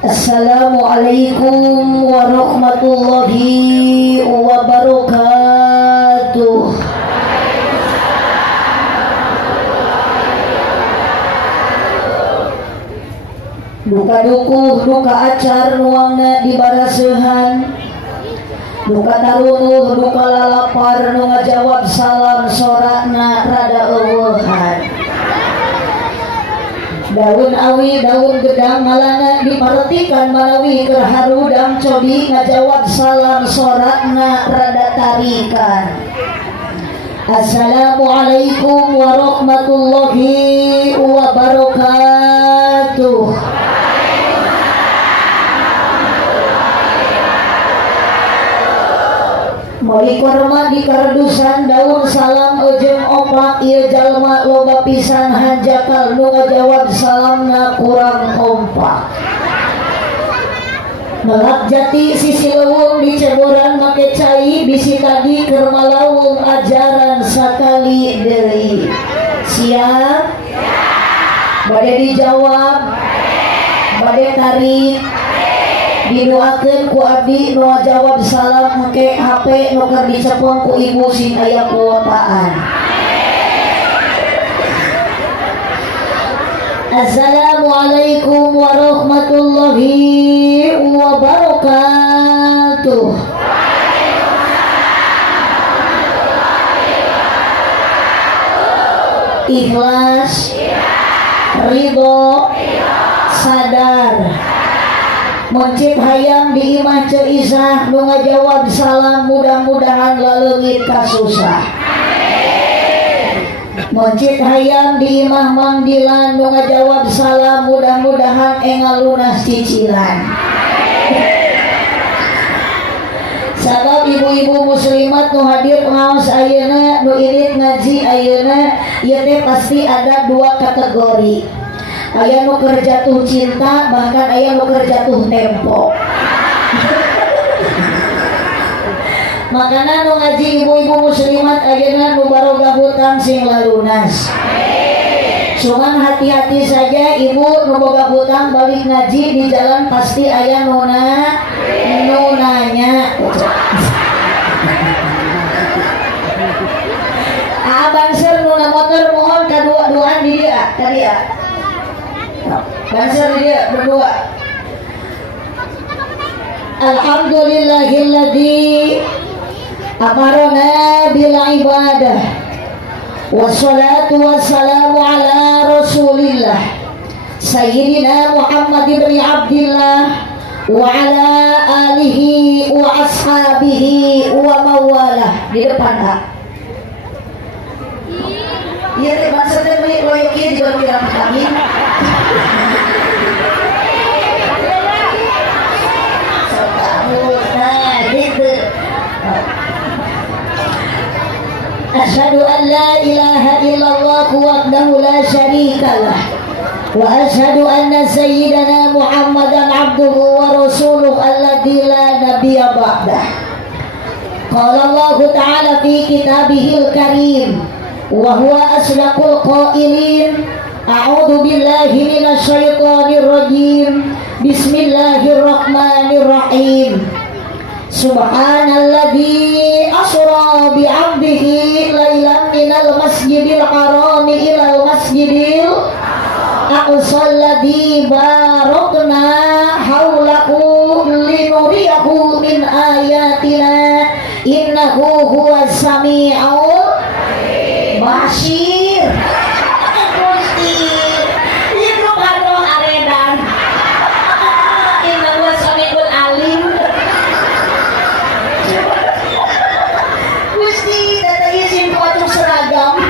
Assalamualaikum warahmatullahi wabarakatuh. Duka dukuh, duka acar nuangna di barasehan, duka tarunuh, duka lalapar nu ngajawab salam sorakna rada eueuhan. Daun awi, daun gedang malana diperhatikan malawi kerharudang codi ngajawab salam sorakna rada tarikan. Assalamualaikum warahmatullahi wabarakatuh. Mari korma di kardusan daun salam ujung opak ieu jalma loba pisan hanjakal nu ngajawab salamna kurang kompak. Melak jati sisi leuweung di ceboran make cai bisi tadi keur malawung ajaran sakali deui. Siap? Bade dijawab? Bade tarik? Didoakeun ku abdi nu jawab salam make HP nu keur dicepeng ku ibu sing aya kuotaan. Assalamualaikum warahmatullahi wabarakatuh. Ikhlas, ridho, sadar. Mencit hayam di imah ceisah nu ngajawab salam mudah-mudahan laleungit kasusah. Mencit hayam di imah mangdilan nu ngajawab salam mudah-mudahan engal lunas cicilan. Sabab ibu-ibu muslimat nu hadir ngaos ayeuna nu irit ngaji ayeuna ieu teh pasti ada dua kategori. Aya nu keur jatuh cinta, bahkan aya nu keur jatuh tempo. Makana nu ngaji ibu-ibu muslimat ayeuna nu barogah hutang sing lalunas. Cuman hati-hati saja ibu nu boga hutang balik ngaji di jalan pasti aya nu nanya. Banser nu motor mohon kadua-duaan di dia tadi ya. Banser dia berdua. Alhamdulillahilladzi amarona bil ibadah wassalatu wassalamu ala rasulillah sayyidina Muhammad ibn Abdillah wa ala alihi wa ashabihi wa mawalah. Di depan Pak. Iya teh maksudnya beli loyok ieu juga pirang kami. Asyhadu an la ilaha illallah wahdahu la syarikalah wa asyhadu anna sayyidana Muhammadan abduhu wa rasuluhu alladzi la nabiyya ba'dah. Qala Allah ta'ala fi kitabihil karim wa huwa asdaqul qailin. A'udzu billahi minasy syaithanir rajim. Bismillahirrahmanirrahim. Subhanalladzi asra bi 'abdihi lailan minal masjidil harami ilal masjidil aqsal ladzi barakna haulahu linuriyahu min ayatina innahu huwas sami'ul basir. Gusti itu karo aredan inna huwas sami'ul alim. Gusti data izin kuatuk seragam.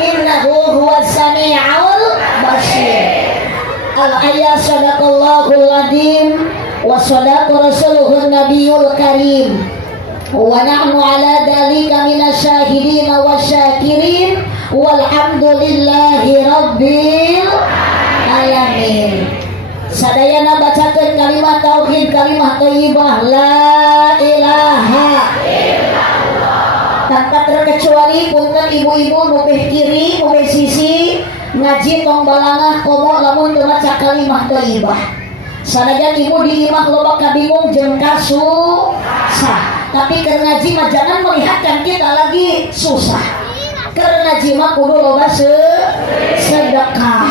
Innahu huwas sami'ul basir. Al-ayat sadaqallahul adzim wa sadaqa rasuluhun nabiyul karim wa nahnu ala dzalika minasyahidin wasyakirin walhamdulillahi rabbil alamin. Sadayana bacakeun kalimat tauhid, kalimat thayyibah la ilaha illallah. Tanpa terkecuali punten ibu-ibu nubeh kiri nubeh sisi ngaji tong balangah komo lamun teu maca kalimah thayyibah. Sanajan ibu di imah loba kabingung jeung kasusah, tapi keur ngaji mah jangan melihatkan kita lagi susah. Keur ngaji mah kudu loba sedekah.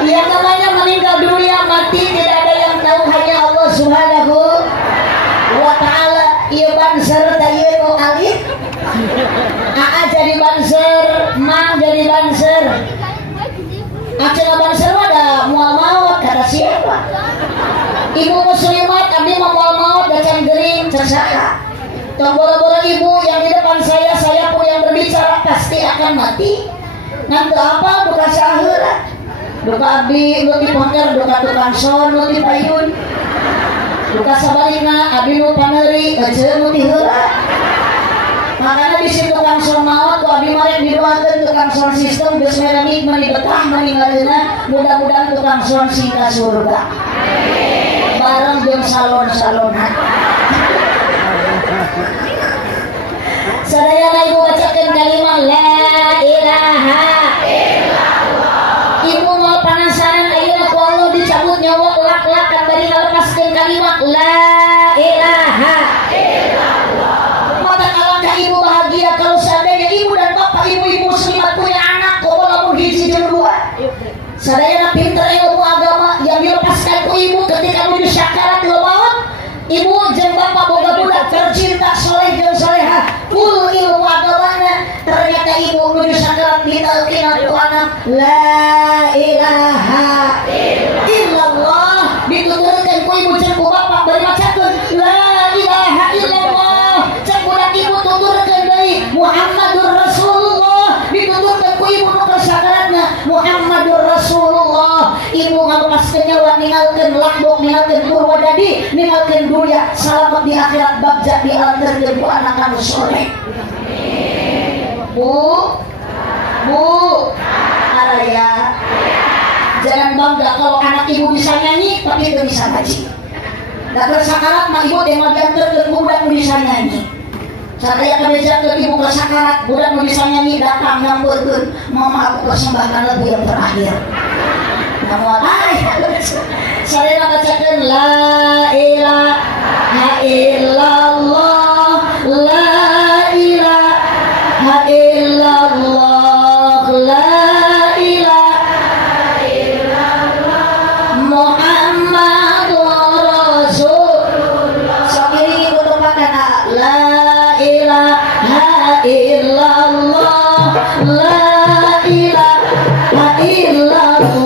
Yang namanya meninggal dunia mati tidak ada yang tahu, hanya Allah Subhanahu wa ta'ala. Ieu banser teh ieu nu alif. Aa jadi banser, Mang jadi banser. Acara banser ada mual maut kata siapa? Ibu muslimat abdi mah mual maut dacan gering cersaha. Tong bola-bola ibu yang di depan saya pun yang berbicara pasti akan mati. Nanti apa bukan saheula. Duka abdi nu dipangker, duka tukang son nu dipayun. Duka sabalina abdi nu paneuri ece nu tiheula. Makanya bisi tukang son maot ku abdi marek didoakeun tukang son sistem geus merenik mani betah mani ngareuna, mudah-mudahan tukang son sing ka surga. Bareng jeung salon-salonan. Sadayana ibu bacakeun kalimah la ilaha illallah. Ibu mau penasaran ayeuna ku Allah dicabut nyawa lak-lakan bari ngalepaskeun kalimat la ilaha illallah. Mata alangkah ibu bahagia kalau seandainya ibu dan bapak ibu-ibu muslimat punya anak komo lamun hiji jeung dua. Sadayana pinter ilmu agama yang dilepaskan ku ibu ketika menuju syakaratul maut. Ibu jeung bapak boga budak tercinta soleh jeung solehah full ilmu agamana, ternyata ibu menuju sakarat ditalkinna ku anak la ilaha illallah, dituturkeun ku ibu jeung ku bapak bari macakeun la ilaha illallah, cek budak ibu tuturkeun deui Muhammadur Rasulullah, dituturkeun ku ibu nu sakaratna Muhammadur Rasulullah. Ibu ngalepaskeun nyawa ninggalkeun lakbok, ninggalkeun Purwodadi, ninggalkeun dunia, selamat di akhirat bagja di alam terjadi anak anu soleh. Bu Araya, jangan bangga kalau anak ibu bisa nyanyi tapi itu bisa ngaji. Gak bersakarat mah ibu yang diantarkeun budak nu bisa nyanyi. Sadaya kabejakeun ibu bersakarat budak nu bisa nyanyi datang nyampeurkeun, mama aku persembahkan lagu yang terakhir. Saya bacakan la ilaha illallah, la ilaha illallah, la ilaha illallah, Muhammadur Rasulullah. Sakiri kudu pakai la ilaha illallah, la ilaha illallah.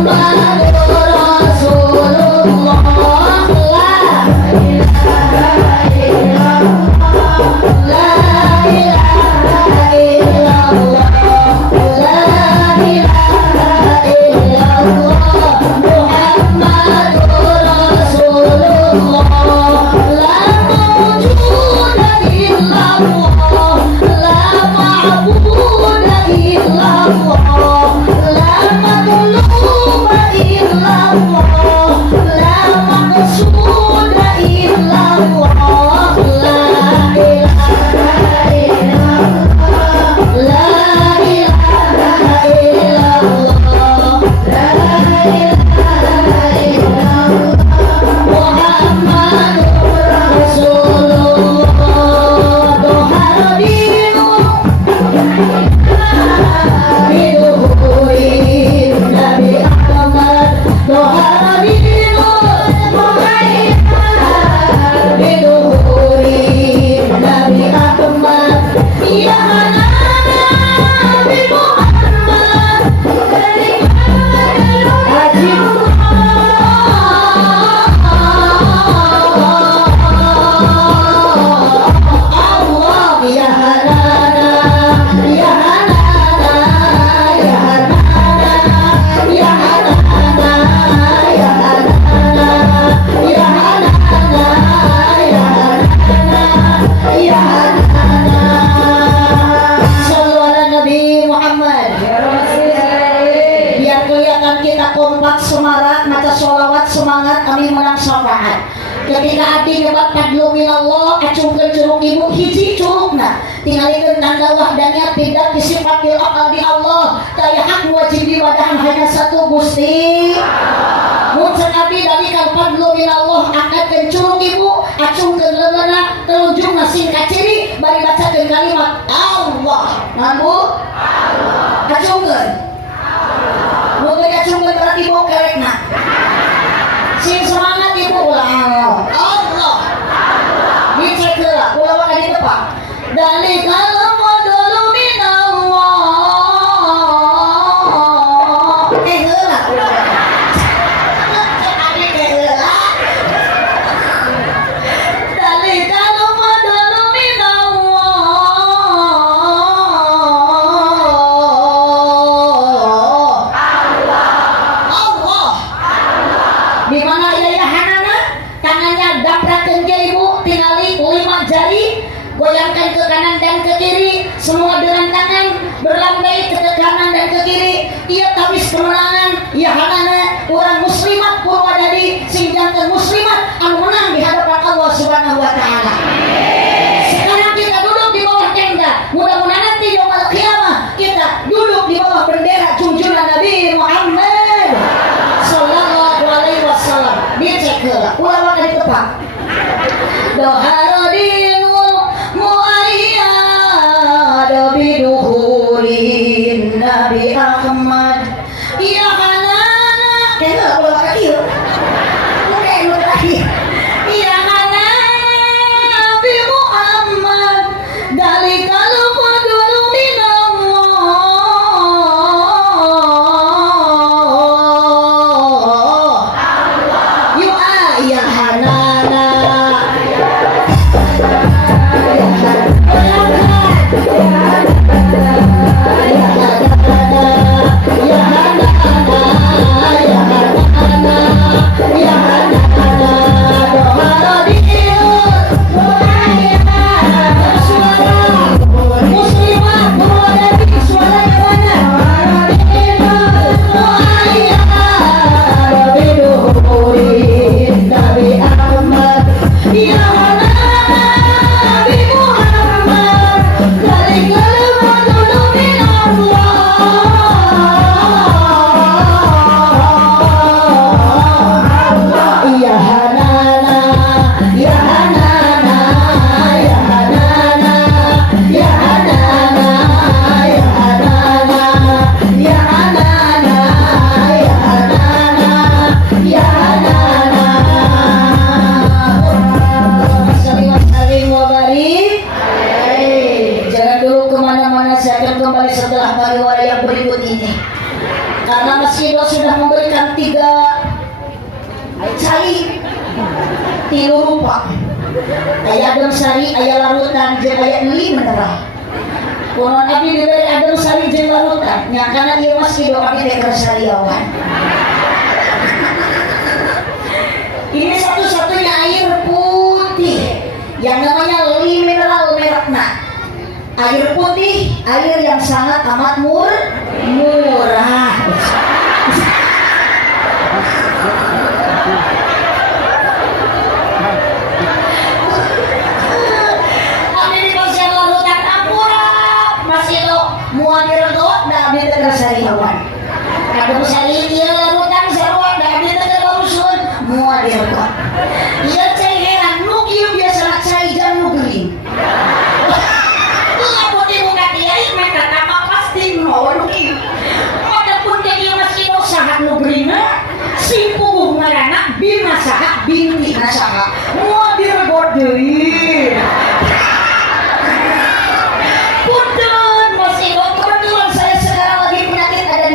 Muhammadur acungkeun curug ibu hiji curugna tingalikeun tanda wahdaniyah tidak disifatil akal di Allah daya hak wajib ibadahan hanya satu Gusti mun abdi dalikan fadlu minallah angkatkeun curug ibu acungkeun leungeunna telunjukna singkat ciri bari bacakeun kalimat Allah namun Allah acungkeun mun acungkeun berarti ibu kerekna sing semangat ibu ulang Allah dicek heula ulah ka di depan dari kalau modul minallah heula abi heula dari kalau modul minallah Allah di mana yayahanana tangannya daprakeun ge ibu tingali 5 jari goyangkan ke kanan dan ke kiri semua dengan tangan berlambai ke kanan dan ke kiri ia tabis kemenangan yahanana orang muslimat purwadadi sing jantan muslimat anu menang di hadapan Allah Subhanahu wa taala. Sekarang kita duduk di bawah tenda mudah-mudahan nanti yaumul qiyamah kita duduk di bawah bendera junjungan Nabi Muhammad sallallahu alaihi wasallam. Dicek heula ulah ka di tepak doharodinul muayyad biduhurin Nabi Ahmad ya kanana kena ulah ka kieu oke nu terakhir ya kanana Nabi Muhammad dalikal fadlu minallah yu ayahanana karena Masjid sudah memberikan 3 cai 3 rupa aya adem sari aya larutan jeung aya euli menerah kunaon abdi diberi adem sari jeung larutan nya kana ieu Masjid abdi teh keur sariawan ini satu-satunya air putih yang namanya li mineral merekna air putih air yang sangat amat murah abdi teh sariawan kadang sari ieu larutan sarua da abdi teh barusun moal dirokok ieu cai heran nu ieu biasana cai jam nu geuring lamun di muka kiai mah kata pasti nu ieu adapun teh ieu masih saha nu geuringna si puguh ngaranna bina saha binti saha moal direbot deui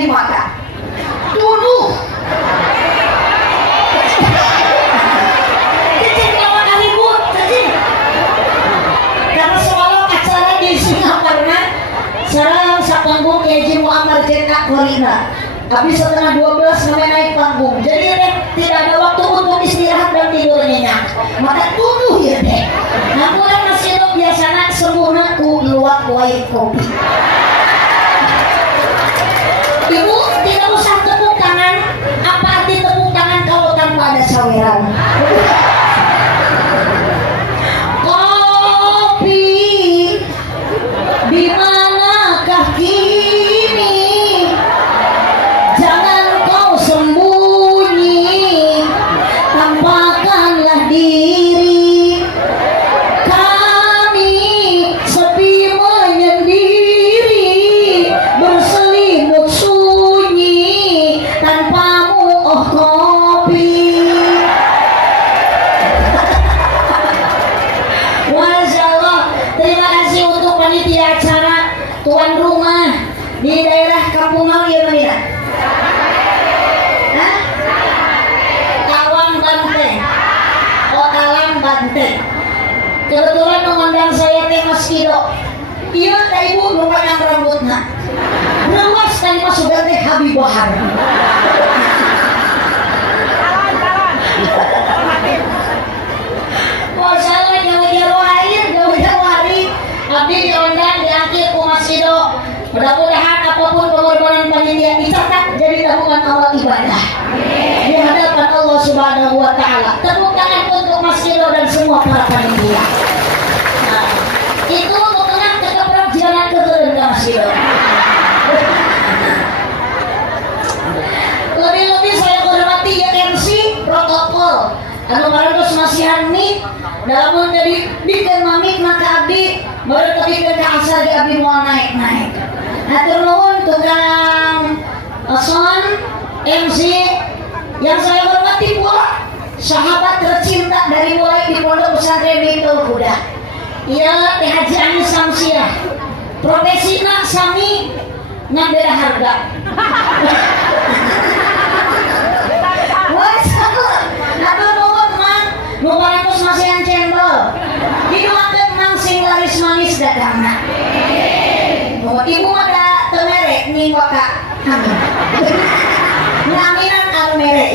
mata tuduh kecil kawan ribut kecil karena semalam acara di Singaparna sareng sapanggung Haji Muammar Jendak Korina habis setengah 12 sampai naik panggung jadi tidak ada waktu untuk istirahat dan tidur nyenyak maka tuduh ya deh namun masih biasanya sempurna ku luak wae kopi. Ibu tidak usah tepuk tangan. Apa arti tepuk tangan kalau tanpa ada saweran? kebetulan mengundang saya teh Mas Kido. Iya teh ibu lupa yang rambutnya. Luas tadi Mas sudah teh Habib Bahar. Masalah jauh-jauh air, jauh-jauh hari. Abdi diundang diangkir ku Mas Kido. Mudah-mudahan apapun pengorbanan panitia dicatat jadi tabungan awal ibadah di hadapan Allah Subhanahu wa Ta'ala. Tepuk tangan untuk Mas Kido dan semua para panitia. Nah, itu untuk tenang kekeprok jalan ke Mas Kido. Lebih-lebih saya hormati ya MC protokol. Anu marantos masihan mik dalam dari bikin mamik maka abdi baru tebikan ke asal di abdi mau naik-naik. Hatur nuhun tukang son MC yang saya hormati pula sahabat tercinta dari mulai di Pondok Pesantren Bintul Huda. Ia Teh Haji Ani Samsiah. Profesina sami ngambela harga. Wes hatur nuhun mang nu parantos masihan cendol. Didoakeun mang sing laris manis dadangna. Ibu ada temerek nih waka ngaminan al merek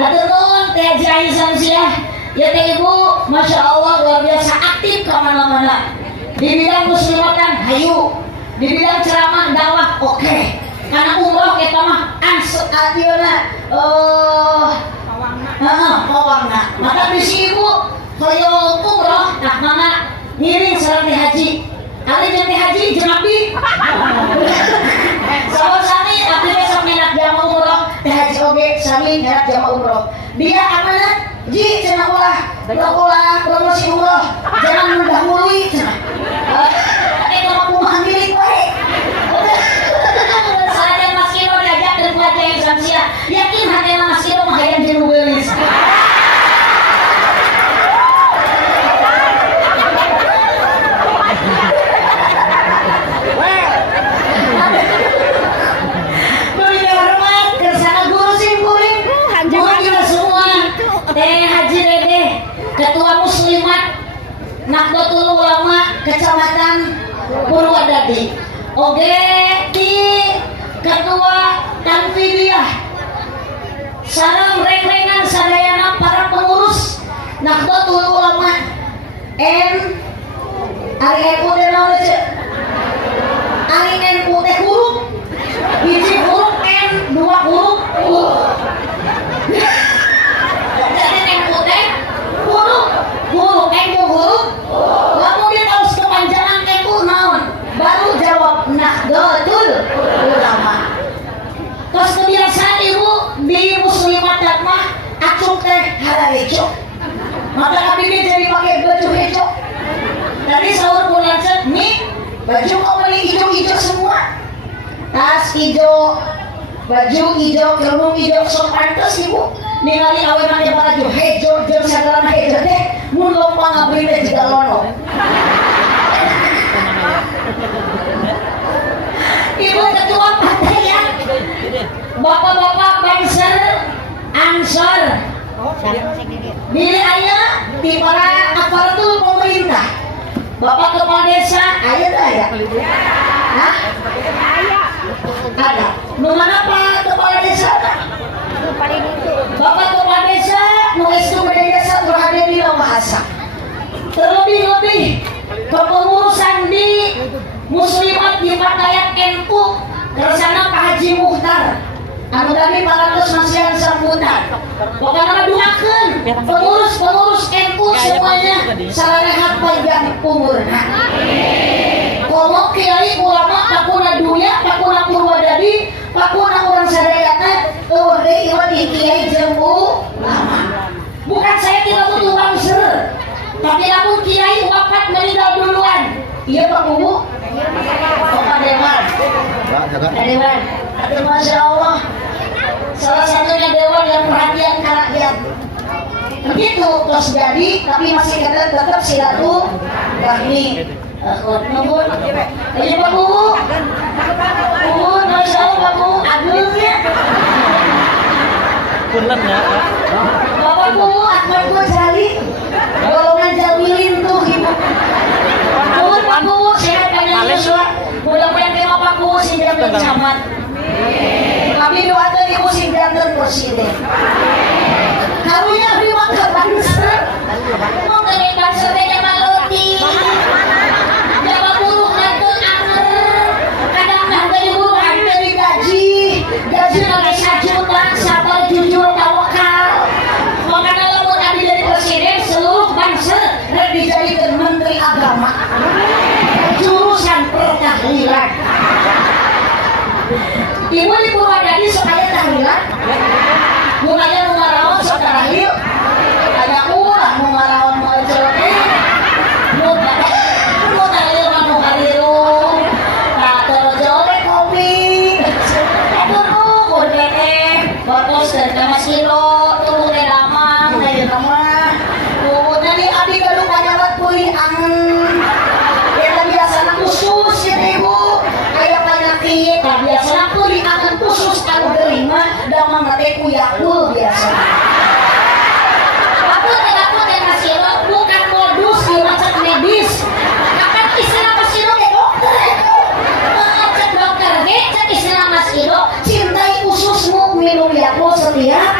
hatur nuhun Teh Haji Samsiah ya teh ibu masya Allah luar biasa aktif kemana-mana di bidang muslimatan hayu di bidang ceramah dakwah oke. Karena umroh kita mah ansadiona pawangna maka bisi ibu hoyo umroh nah mana ngiring sareng Teh Haji kali jadi haji jenapi sama sami abdi besok minat jama umroh Teh Haji oge sami minat jama umroh dia amanah ji cenah ulah promosi umroh jangan mendahului cenah mah kumaha milik wae saya Mas Kido diajak ke keluarga yang Samsiah yakin hati Mas Kido mah hayang jeung beulis. Ketua Muslimat Nahdlatul Ulama Kecamatan Purwadadi oge di Ketua Tanfidiyah sareng reng-rengan sadayana para pengurus Nahdlatul Ulama ari NU teh naon ce ari NU teh huruf hiji huruf N dua huruf U huruf kemudian harus kepanjangan NU naon baru jawab Nahdlatul Ulama. Terus kebiasaan ibu di muslimat mah acung teh hararejo maka kami jadi pakai baju hijau tadi sahur bulan nih baju kembali hijau-hijau semua tas hijau baju hijau kerudung hijau sok pantes ibu ningali awenan teh baju hijau jeung sadaran hijau teh mun lomba ngabri teh juga lono. Ibu ketua partai ya bapak-bapak Banser Ansor Bila aya di para aparatur pemerintah bapak kepala desa aya tak ya? Hah? Ada. Nu mana pak kepala desa? Bapak kepala desa nulis kepada desa berada di Bahasa. Terlebih-lebih kepengurusan di Muslimat di Partayat NU tersana Pak Haji Mukhtar. Anu tadi 400 masihan sambutan. Pokoknya doakeun pengurus-pengurus NU semuanya sararehat panjang umurna. Komo kiai ulama pakuna dunia, pakuna Purwadadi, pakuna urang sadayana eueuh deui ieu di kiai jeung ulama. Bukan saya tidak butuh bangser, tapi lamun kiai wafat meninggal duluan. Iya Pak Bu. Pak Dewan. Dewan. Aduh Masya Allah. Salah satunya Dewan yang perhatian ke rakyat. Begitu terus jadi, tapi masih tetap silaturahmi. Nuhun. Ini Pak Bu. Nuhun, Masya Allah Pak Bu. Agungnya. Punten ya. Bapakku Ahmad Jali, golongan Jamilin tuh ibu. Nuhun Pakku, sehat panjang Yuswa. Mudah-mudahan terima Pakku si janten camat. Kami doakan ibu si janten presiden. Karunya terima ke bangsa. Mau dari bangsa beda maloti. Jawa buruk nanti anger. Kadang dari buruk dari gaji. Gaji pakai 1 juta, sabar jujur tawakal. Makanya lamun tadi dari presiden seluruh bangsa dan dijadikan menteri agama. Jurusan pertahlilan. Ibu di Purwodadi supaya tahlilan. Mulanya ngarawan saudara hil. Ada ulah ngarawan mau celok. Mau tahlil manu haliru. Tak terjole kopi. Aduh, fokus dari Mas Kilo, turun dari Lamang, dari rumah. Dari abi kalau panjawat pulih angen. Yang biasa khusus ya ibu. Kayak penyakit, biasa pulih angen khusus kalau berlima dan mengerti kuyakul biasa. Aku tidak punya Mas Kilo, bukan modus di macam medis. Akan istilah Mas Kilo ya dokter. Cek dokter, cek istilah Mas Kilo. Cintai ususmu, minum Yakult setiap.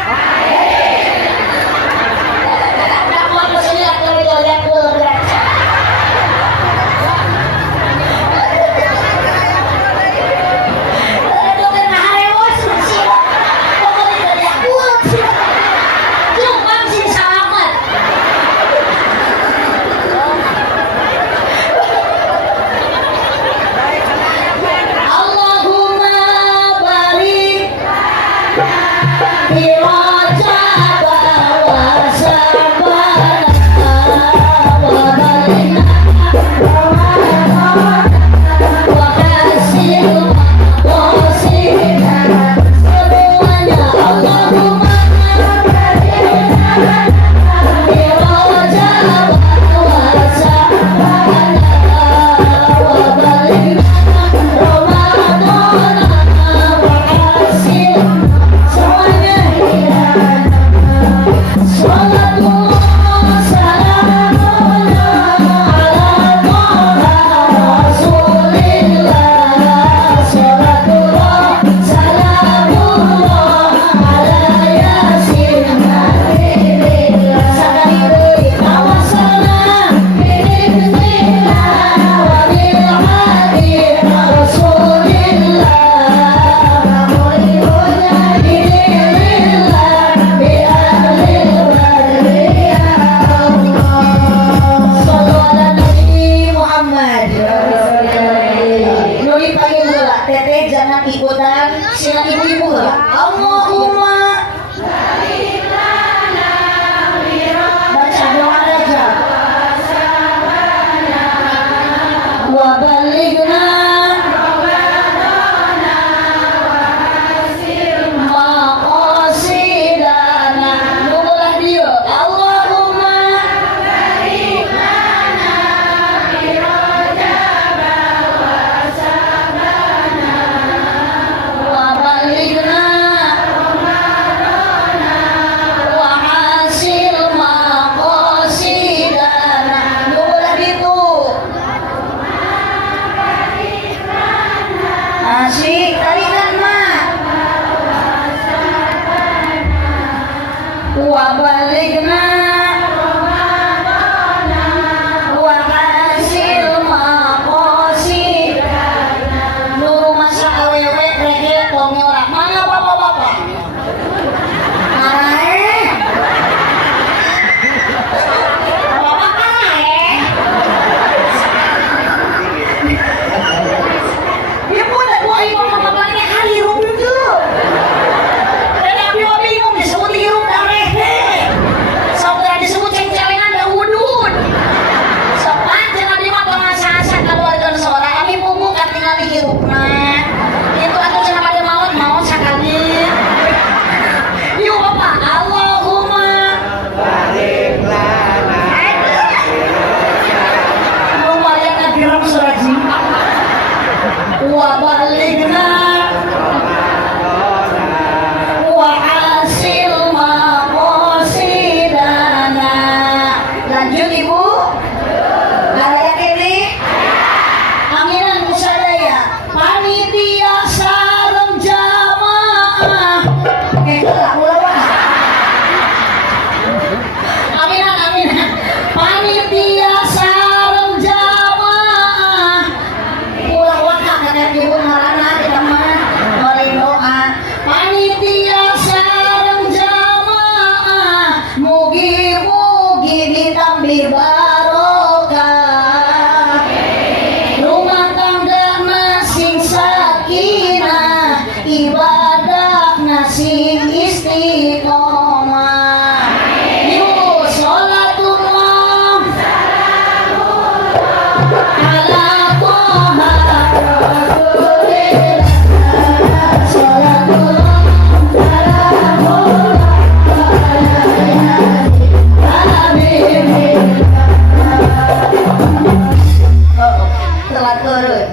baturun.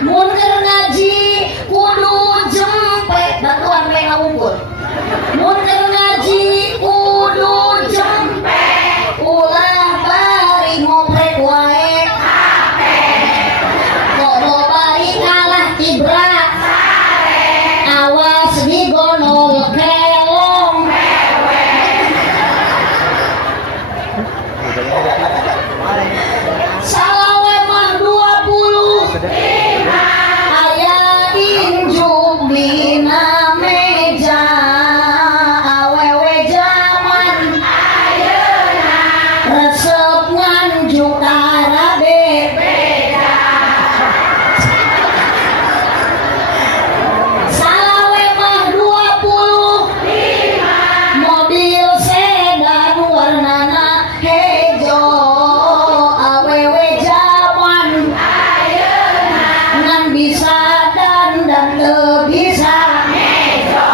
Mun keur ngaji kudu jempe batuan we ngawungkul. Mun keur ngaji kudu jempe ulah bari ngoprek wae. Komo bari kalah ibrat. Awas digonol kelong. Salawe mah 20 aya injuk dina meja awewe zaman ayeuna resep nganjuk karabe beda. Salawe mah 25 mobil sedan warnana hejo awewe zaman ayeuna ngan bisa dan teu bisa hejo.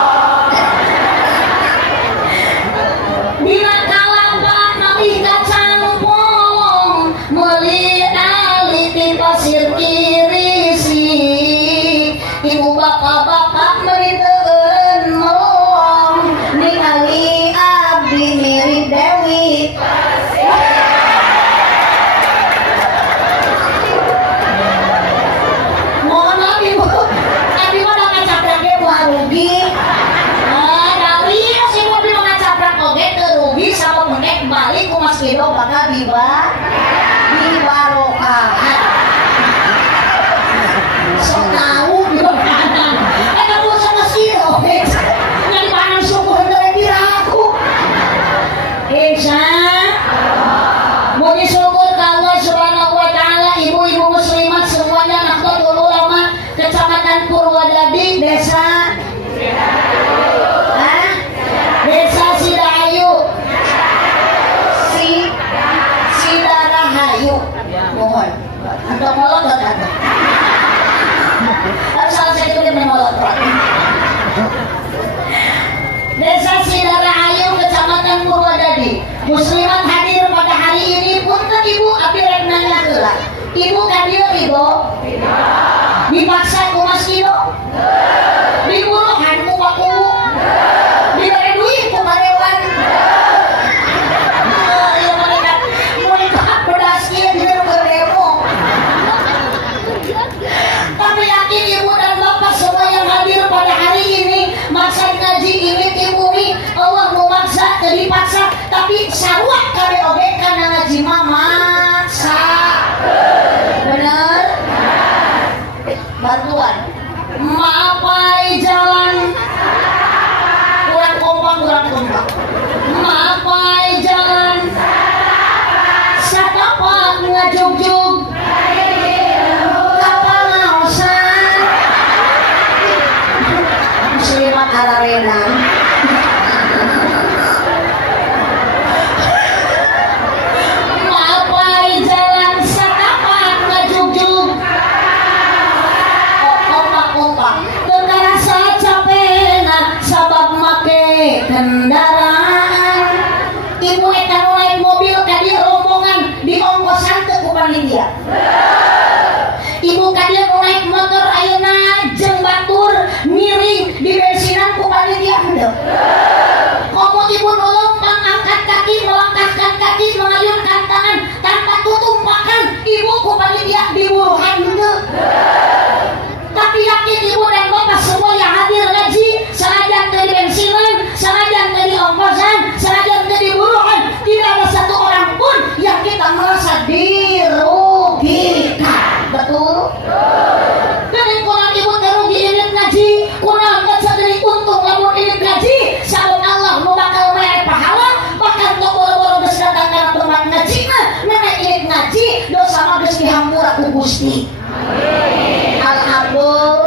Dina kalaban nabi kacampong meuli ali di pasir kirisi ibu bapak-bapak meriteun melong ningali abdi mirip Dewi mohon maaf ibu abdi mah da ngacaprak ge buah rugi. Dari si mobil ngacaprak oge teu rugi sama menek balik ku Mas Kido bakal di barokah. Sok tahu belum kanan. Kamu sama Mas Kido nyari panan syukur dari diraku. Insya Muji syukur ke Allah Subhanahu wa Ta'ala, ibu-ibu muslimat semuanya, Nahdlatul Ulama Kecamatan Purwodadi, Desa Desa Sidahayu Sidarahayu. Mohon untuk molot atau harus salah satu dia menolot. Desa Sidarahayu Kecamatan Purwodadi. Muslimat hadir pada hari ini. Punten ibu abdi rek nanya heula. Ibu ka dieu ibu? Dipaksa ku Mas Kido? Diburuhan ku baku? Diberi duit ku karewan? Ieu mereka pedas ieu jeung berdemo. Tapi yakin ibu dan bapak semua yang hadir pada hari ini, maksud ngaji ini timumi Allah memaksa teu dipaksa tapi sarua kade oge kana ngaji mah maksa. Bener? Bantuan. Maapai jalan kurang kompak. Maapai jalan satapak ngajugjug kapangaosan muslimat ararena. Maapai jalan satapak ngajugjug kompak teu karasa capena sabab make kendaraan. Ibu eta nu naik mobil ka dieu rombongan diongkosan teu ku panitia. Ibu ka dieu nu naik motor ayeuna jeung batur miring di bensinan ku panitia henteu. Komo ibu nu lompang angkat kaki melangkahkan kaki mengayunkan tangan tanpa tutumpakan ibu ku panitia diburuhan henteu. Tapi yakin ibu dan bapak semua yang hadir ngaji sanajan dari bensinan, sanajan dari ongkosan, sanajan dari buruhan, tidak ada satu orang pun yang kita merasa dirugikan. Betul? Dari kurang ibu terugi ini ngaji, kurang kaca dari untung lamun ini ngaji, sabab Allah mau bakal bayar pahala, bakal untuk boro-boro geus datang kana tempat ngaji mah, nenek ini ngaji dosa mah geus dihampura ku Gusti. Alhamdulillah.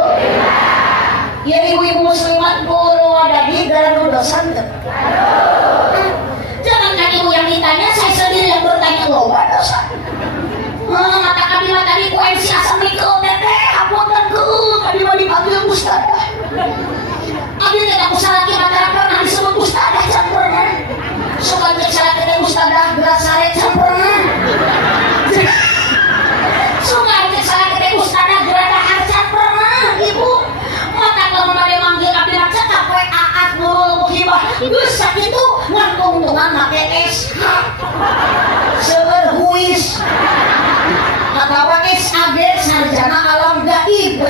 Ya ibu-ibu muslimat Purwodadi garanu dosa teu? Jangankan ibu yang ditanya, saya sendiri yang bertanya loba dosa. Mata kami tadi ku MC asam mikro teteh, hapunten keung kami mah dipanggil ustadzah. Abi teh aku salaki mata pernah disebut ustadzah campurna. Suka cek salaki teh ustadzah gerak sare campurna. geus sakitu ngan keuntungan make SH seueur huis atawa SAG sarjana alam gaib.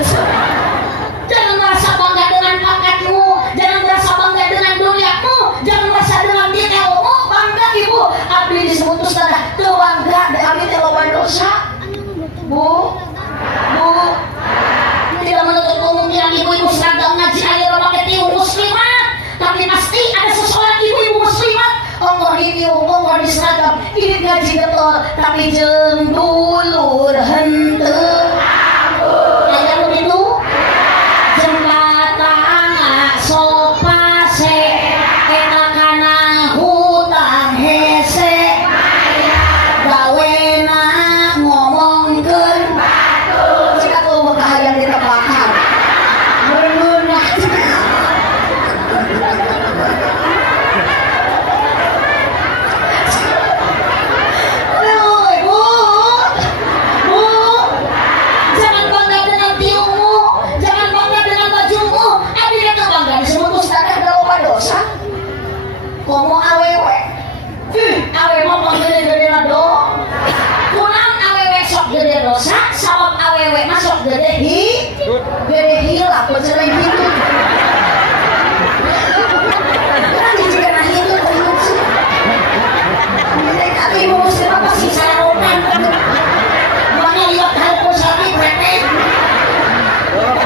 Jangan merasa bangga dengan pangkatmu, jangan merasa bangga dengan duniamu, jangan merasa dengan titelmu. Bangga ibu, abdi disebut ustadzah teu bangga abdi teh loba dosa. Bu, tidak menutup kemungkinan ibu-ibu seragam ngaji aya make tiung muslimat, tapi pasti ada seseorang ibu-ibu muslimat ongkoh di tiung, ongkoh di seragam, ini ngaji getol, tapi jeung dulur henteu. Aya begitu? Jembatan sopase eta kana hutang hese gawena ngomongkeun jika tuh kahayang ditepakan beunah. Komo awewe, awewe mau gede-gede do, kunang awewe sok gede dosa, sabab awewe masuk gede hilang, pecereng hidup. Kan juga nah itu terus. Tapi ibu muslim apa sih sararotan? Mana lihat hal pusati kretek,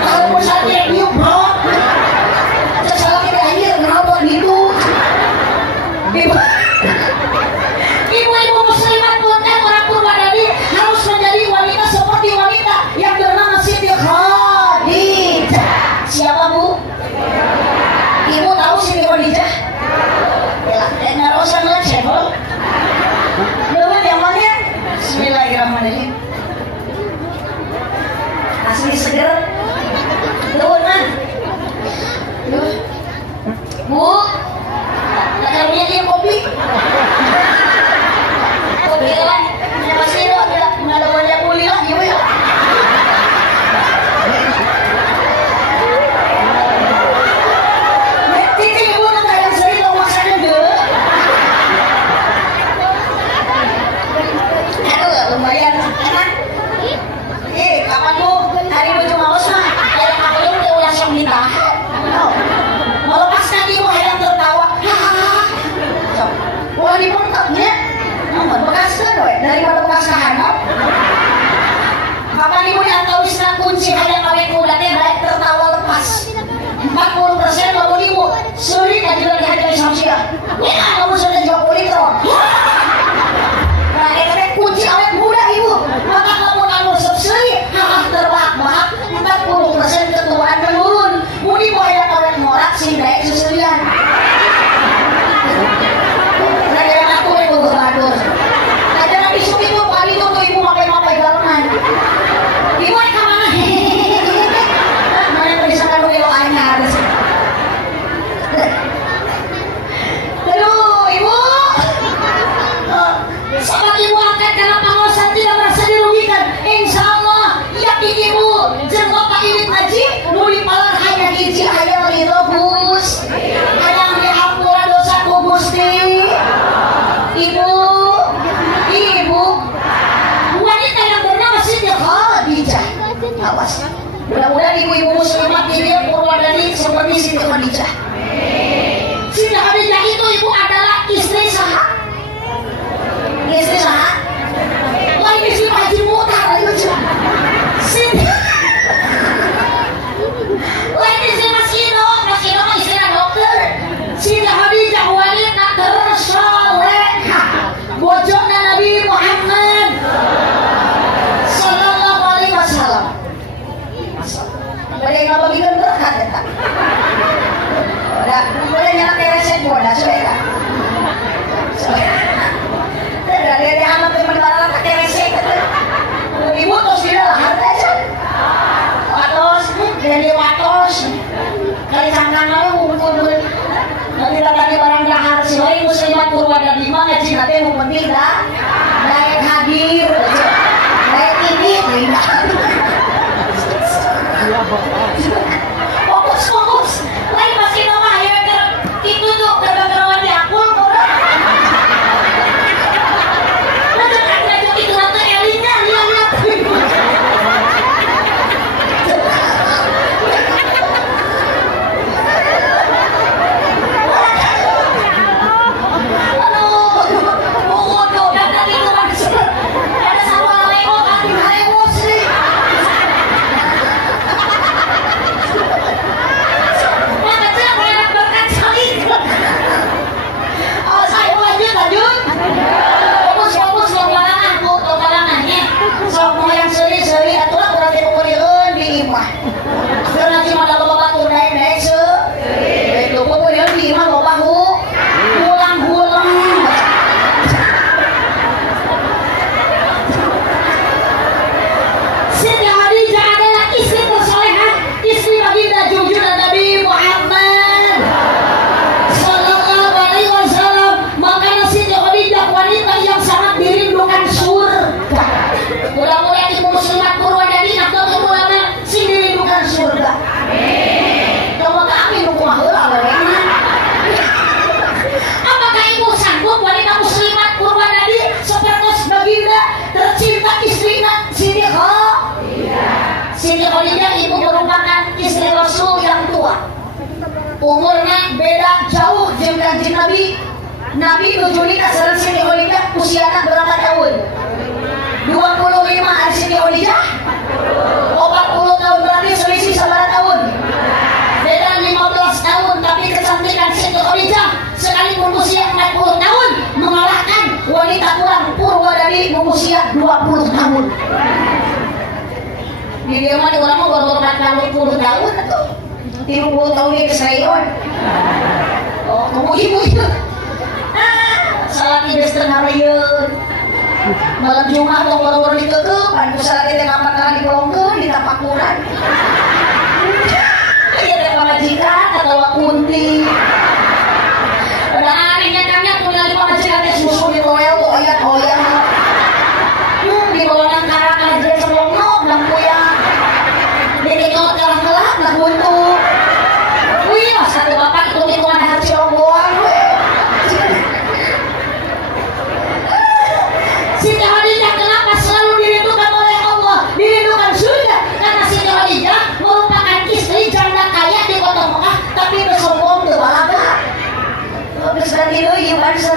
hal pusati diuk bro, sesalah kita akhir kenapa gitu? Ibu-ibu muslimat punten orang Purwadadi harus menjadi wanita seperti wanita yang bernama Siti Khadijah. Siapa bu? Ibu tahu Siti Khadijah? Ya, narosan lah cebol. Dulu yang mana? Bismillahirrahmanirrahim. Asli seger. Dulu kan? Bu. Karunya dia kopi lah, masih ada nggak ada banyak kulit lagi ya. Cici ibu nggak yang sering mau makan juga. Aduh lumayan enak. Kapan bu hari baju maus mah kayak aku udah langsung ditahan. Mau lepaskan ibu yang tertawa. Wah di puntaknya, namun bekaskan we daripada bekas kahanap. Kapan ibu yang tahu istilah kunci hayang awet muda teh baik tertawa lepas. 40% lamun ibu sulit aja dari harga samsia. Ya kamu sudah jawab kulit dong. Nah itu kunci awet muda ibu. Maka kamu anu subsidi terbahak-bahak 40% ketuaan menurun. Muni ibu hayang awet ngorak sih baik susulian. Ada nabi suki tuh kali itu tuh ibu mapai galengan. Ibu ke mana? Mana tulisan dulu aina ada sih. Aduh ibu, sahabat ibu angkat karena pengawasan tidak merasa dirugikan. Insya Allah yakin ibu jeung bapak irit haji nuli palar hanya hiji hayang ridho Gus, hayang dihampura dosa ku Gusti. Ibu, wanita yang bernama Siti Khadijah. Awas, mudah-mudahan ibu-ibu muslimat ini Purwadadi seperti Siti Khadijah. Siti Khadijah itu ibu adalah istri saha? Istri saha? Lain istri Haji Mutar itu. Siti. Lain istri Mas Ino mah istri dokter. Siti Khadijah wanita tersoleh. Bojokna Nabi Muhammad sallallahu alaihi wasallam. Boleh ngapa bikin berkat eta. Udah, boleh nyala kereset bodas sudah. Tidak ada anak teman barang kereset. Ibu tos tidak lah harta aja. Watos, jadi watos. Kali cangkang lalu ngumpul. Nanti tadi barang dahar si woi muslimat Purwadadi mah ngaji nate nu penting dah daek hadir daek ini fokus lain masih mah ya itu tuh umurna beda jauh jeung Kanjeng Nabi. Nabi nuju nikah sareng Siti Khadijah usiana berapa tahun? 25 ari Siti Khadijah 40 tahun, berarti selisih sabaraha tahun? Beda 15 tahun, tapi kecantikan Siti Khadijah sekalipun usia 40 tahun mengalahkan wanita kurang Purwadadi usia 20 tahun. Di dia mah orang mah baru 40 tahun atuh. 30 tahun dia kesayon. Oh, kamu ibu itu. Salat di setengah rayun. Malam Jumat tong baru dikeukeup, pan ku salat teh kapan kali dipolongkeun di tapakuran. Ieu teh pamajikan atawa kunti. Padahal ini kami punya 5 majikan teh susu di toel tuh oyat-oyat. Di bawah nang karak aja sebelum nang kuyang. Di tengok gelap-gelap nah buntu. Wih, satu bapak hitung-hitungan hasil rombongan we. Siti Khadijah kenapa selalu dirindukan oleh Allah, dirindukan surga? Karena Siti Khadijah merupakan istri janda kaya di kota Mekah, tapi bersombong teu balaga. Geus ganti deui ieu banser.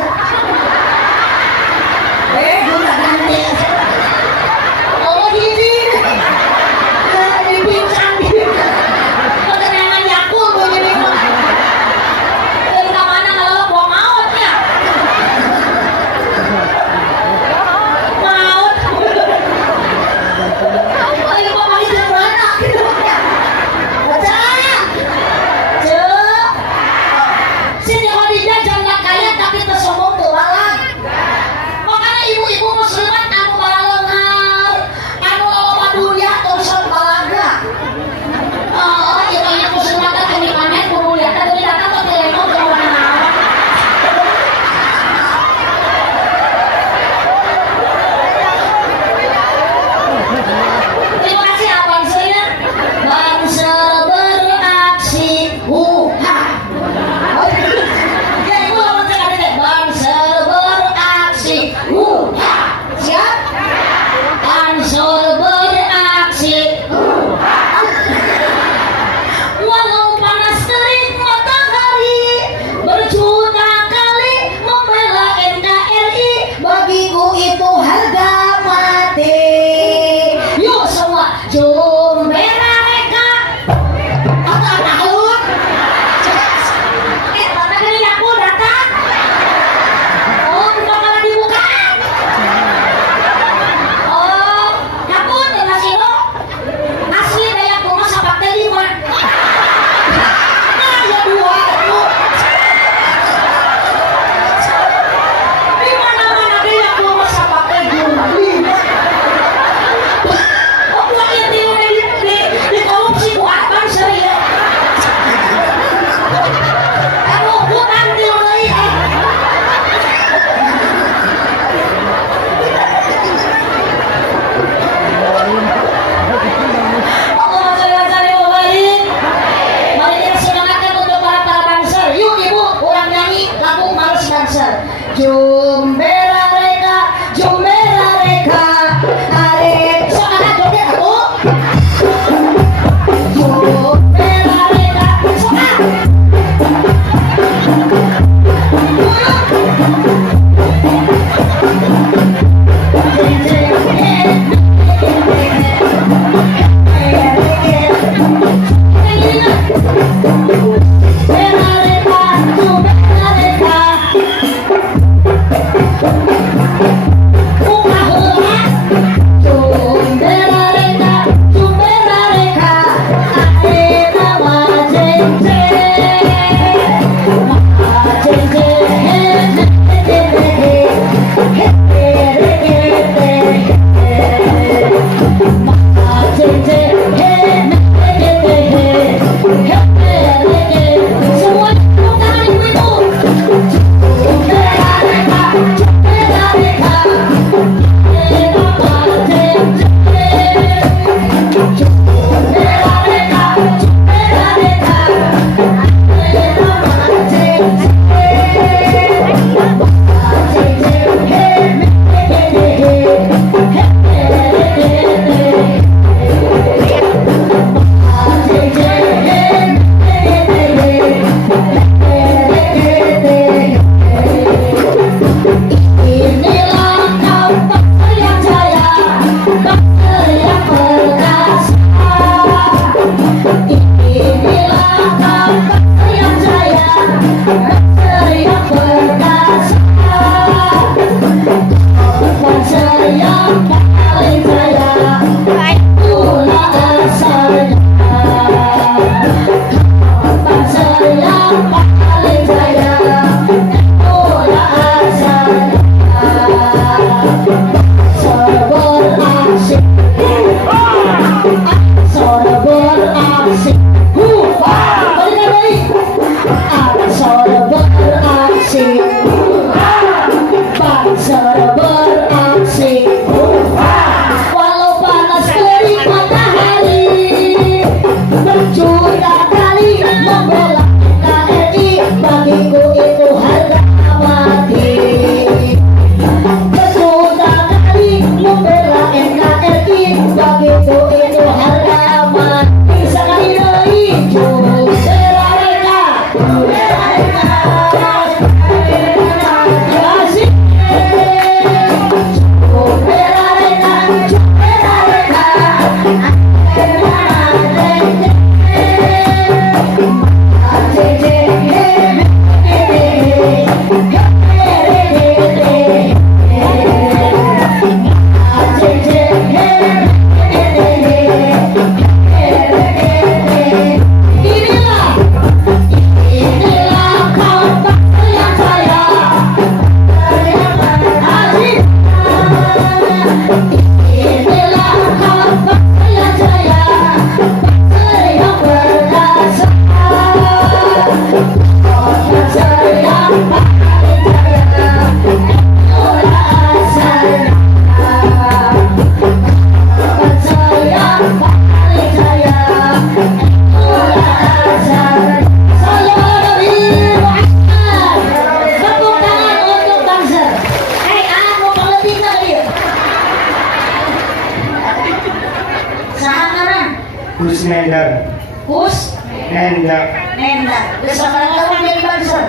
Kusnender. Kus Nender. Nenda. Terus sekarang kamu jadi banser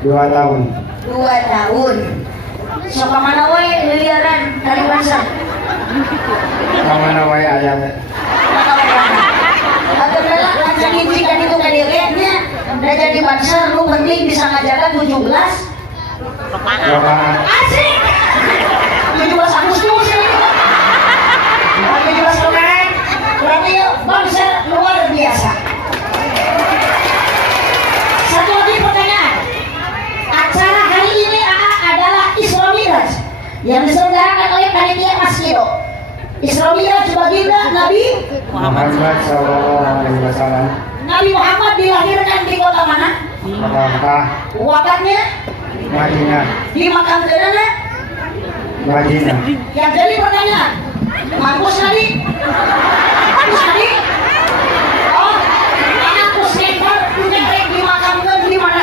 2 tahun. 2 tahun. So kemana wae miliaran kali banser? Kamana wae aya. Atau bela lancar kan itu kayaknya udah jadi banser lu penting bisa ngajaga 17 Rokaan. asik 17 Agustus ini 17 kemarin berarti banser luar biasa. Satu lagi pertanyaan, acara hari ini adalah Isra Mi'raj yang diselenggarakan oleh panitia Masjid. Isra Mi'raj baginda Nabi Muhammad sallallahu alaihi wasallam. Nabi Muhammad dilahirkan di kota mana? Mekah. Wafatnya Madinah. dimakamkan mana? Madinah. Yang jadi pertanyaan, mampus Nabi? Mampus Nabi? Oh, mampus Nender punya yang dimakamkan di mana?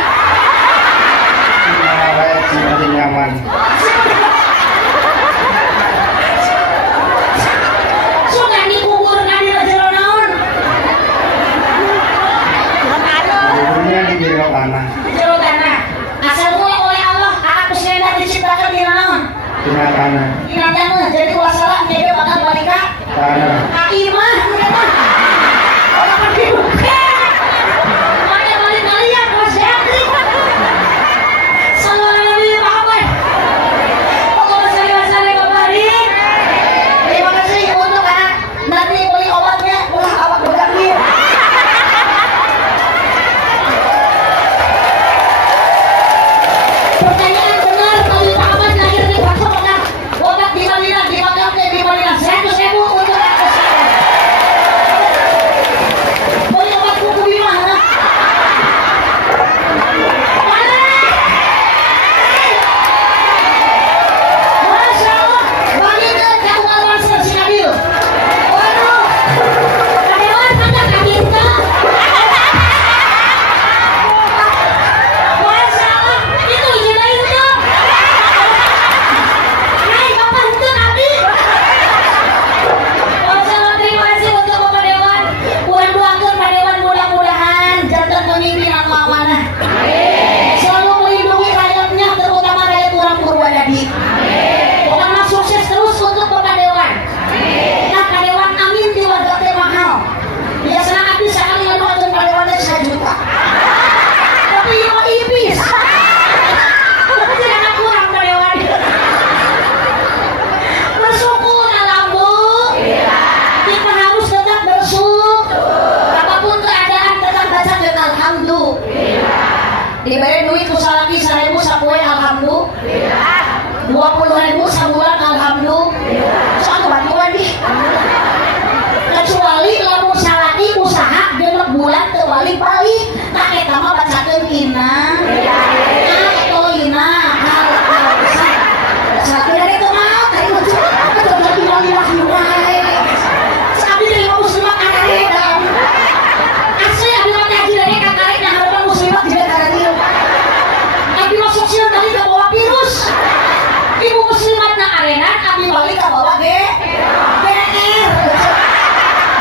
Kamana wae sing nyaman. Sudah dikubur Nabi Rajaro naon? Kuburnya di jero tanah. Jero tanah. Asal mula oleh Allah, anak Nender diciptakan di naon? Tina tanah. Di tanah. Jadi wasalah jadi bakal balik ke Tanah. Kaimah. Orang pergi bukan. Mana balik kalian Mas Yandri? Sallallahu alaihi Muhammad. Allahumma shalli wa sallim wa barik. Terima kasih untuk anak nanti beli obatnya ulah awak berganti. Pertanyaan benar, Nabi Muhammad lahir di Mekah. Obat di Madinah, dimakamkan di Madinah. 100.000 untuk anak saya. Beli obat kuku di mana? Masya Allah, baginda jauh awan si Nabil. Waduh, karyawan ada baginda. Masya Allah, itu izinnya itu. Hai, Bapak itu Nabi. Masya Allah, terima kasih untuk Bapak Dewan. Buat doakan Pak Dewan mudah-mudahan jantan pemimpin anu amanah. Selalu melindungi rakyatnya, terutama rakyat orang Purwodadi. Pokoknya sukses terus untuk Bapak Dewan. Nah, Pak Dewan amin di warga teh mahal. Biasanya habis sekali lalu akan Pak Dewan teh 1 juta. Tapi yo ipis. Tapi jangan kurang Pak Dewan. Bersyukur alambu. Kita harus tetap bersyukur. Apapun keadaan tetap baca dan alhamdulillah. Diberi duit usalaki 1.000 sapoe alhamdulillah. 20.000 sabulan alhamdulillah. Soal bantuan di. Kecuali lamun salaki usaha genep bulan teu balik-balik. Nah eta mah bacakeun inna. Atau inna hal satu dari itu mah tadi lucu betul lagi lillah yurai. Sabi dari muslimat karedan. Asli abi mah ngaji dari kakarena harapan muslimat di negara ieu. Abi masuk sieun tadi ke bawa virus. Ibu muslimat na arena abi balik ke bawa BR.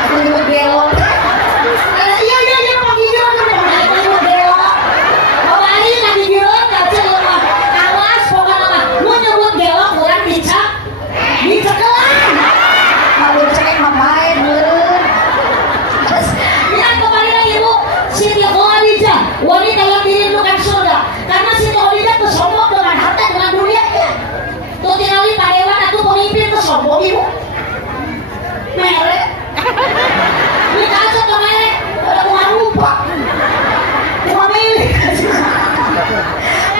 Aku nyebut belok. Iya pagi jalan aku nyebut belok. Bawa ari lagi jalan kaca lemah. Awas pokoknya mah lu nyebut belok urang dicak. Dicekelan. Kalau cek mah main meureun. Lihat kembali lagi Ibu Siti Khadijah, wanita yang dirindukan surga. Karena Siti Khadijah tuh sombong dengan harta dengan dunianya. Tuh tinggali Pak Dewan atau pemimpin tuh sombong Ibu. Merek. Ini kaca tuh merek. Ada bunga rupa. Bunga milik.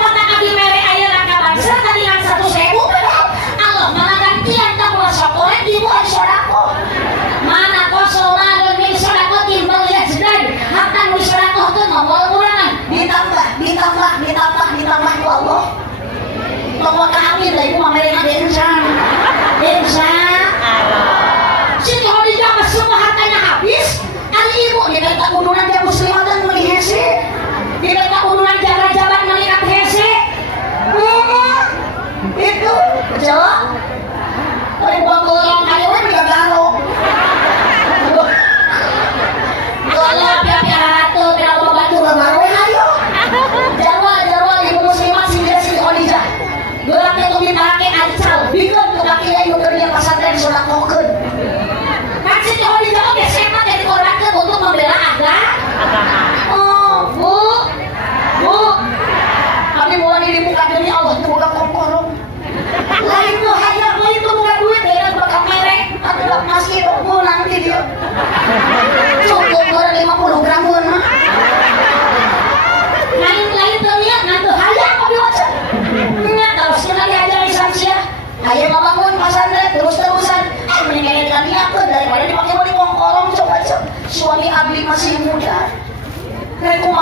Maka kaki merek ayah rangka bangsa tadi yang 1.000 berapa? Allah malah gantian tak pulang sokoran Ibu ay sodako. Mana kosong dan min sodako timbal lihat sedang. Hakkan min sodako itu ngomong kurangan. Ditambah ya Allah. Bahwa kami lah Ibu mamereka densa. Siti Khadijah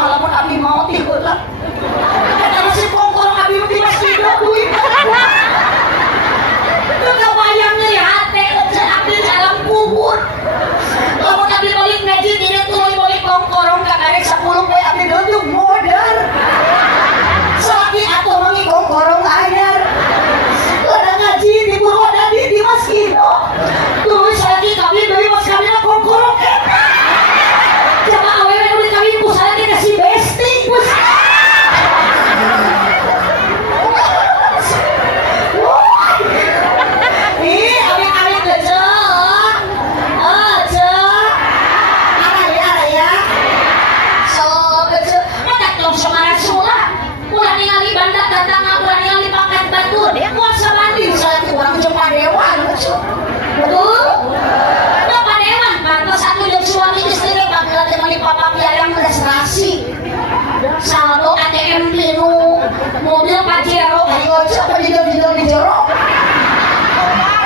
mah lamun abdi mau ti heula. Eta masih kongkorong abdi mah tiba hidup duit. Teu kabayang deui hate ece abdi dalam kubur. Lamun abdi balik ngaji dina tuluy balik kongkorong kakarek 10 poe abdi leutik modal. Salaki atuh mangi kongkorong anyar. Lada ngaji di Purwodadi di Maskido. Tuluy salaki kami deui mas kami mah kongkorong eta. Coba awewe nu dikawin ku salaki ka si Besti kus. Ih, awet-awet teh cek. Cek. Ara ya. Sok cek. Madak dong sama Rasulullah. Ulah ningali bandak datang, ulah ningali paket batur. Moal sabanding salaki urang jeung padewan. Betul? Da padewan pantos atuh jeung suami istri bageula teh meuli papa piayang prestasi. Saldo ATM pinu, mobil Pajero, ayo coba di jero.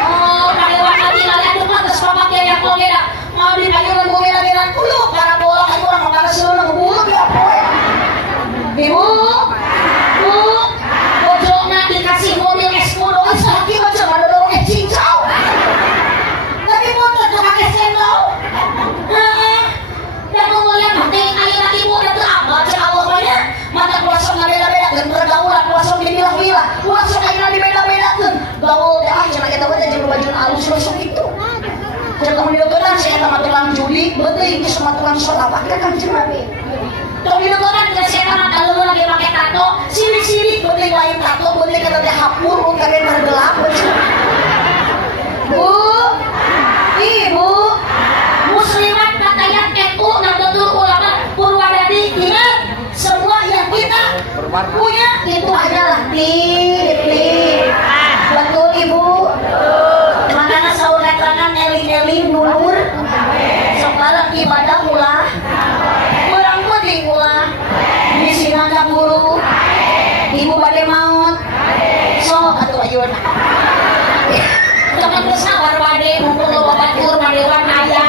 Oh, padewan tadi kalian tuh pantos papa piayang oge da. Mau dipanggilkeun bumi lagiran kudu para bola atuh urang mangkara seuleuh ngebuluk ya poe. Ibu, Bu, bojona dikasih mobil S10, salaki mah cuma dorong cincau. Tapi motor tuh pakai sendal. Dan ngomongnya penting ayo lagi ibu udah tuh apa cek Allah banyak. Mata kuasa nggak beda-beda kan pergaulan kuasa dipilah-pilah. Kuasa ayo dibeda-beda kan. Gaul teh ah cina kita baca jeung baju alus rusuk itu. Jeung kamu didokeran saya sama tukang judi, beuteung geus sama tukang sholawat kan Kanjeng Nabi. Tong didokeran geus saya sama kalau lagi pakai tato, sirik-sirik beuteung lain tato, beuteung kana teh hapur mun kalian bergelap. Bu, Ibu, muslimat pakaian NU Nahdlatul Ulama Purwodadi ingat semua yang kita punya itu adalah tip. Betul Ibu? Makanya saudatangan eling-eling dulur sekarang ibadah ulah kurang penting ulah bisinan guru Ibu bade maut sok atuh ayeuna jangan bersabar bade mumpung loba batur badewan aya